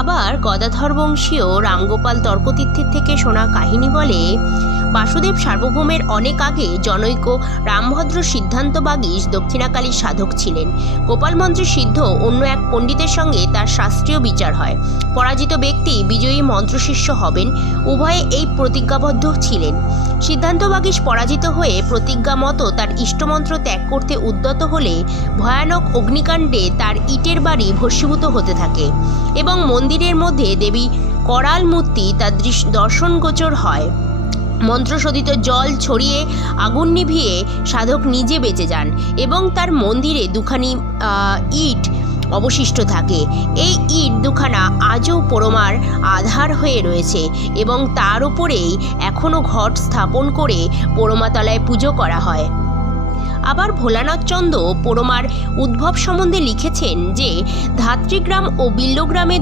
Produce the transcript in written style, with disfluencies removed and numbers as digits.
আবার গদাধর বংশীয় রামগোপাল তর্কতীর্থের থেকে শোনা কাহিনী বলে, বাসুদেব সার্বভৌমের অনেক আগে জনৈক রামভদ্র সিদ্ধান্ত বাগীশ দক্ষিণাকালীর সাধক ছিলেন। গোপাল মন্ত্রের সিদ্ধ অন্য এক পণ্ডিতের সঙ্গে তার শাস্ত্রীয় বিচার হয়। পরাজিত ব্যক্তি বিজয়ী মন্ত্রশিষ্য হবেন, উভয়ে এই প্রতিজ্ঞাবদ্ধ ছিলেন। সিদ্ধান্ত বাগীশ পরাজিত হয়ে প্রতিজ্ঞা মতো তার ইষ্টমন্ত্র ত্যাগ করতে উদ্যত হলে ভয়ানক অগ্নিকাণ্ডে তার ইটের বাড়ি ভস্মীভূত হতে থাকে এবং মন্দিরের মধ্যে দেবী করাল মূর্তি তার দর্শনগোচর হয়। মন্ত্রশোধিত জল ছড়িয়ে আগুন নিভিয়ে সাধক নিজে বেঁচে যান এবং তার মন্দিরে দুখানি ইট অবশিষ্ট থাকে। এই ইট দুখানা আজও পরমার আধার হয়ে রয়েছে এবং তার উপরেই এখনও ঘট স্থাপন করে পরমাতলায় পুজো করা হয়। আবার ভোলানাথ চন্দ পরমার উদ্ভব সম্বন্ধে লিখেছেন যে ধাত্রীগ্রাম ও বিল্লগ্রামে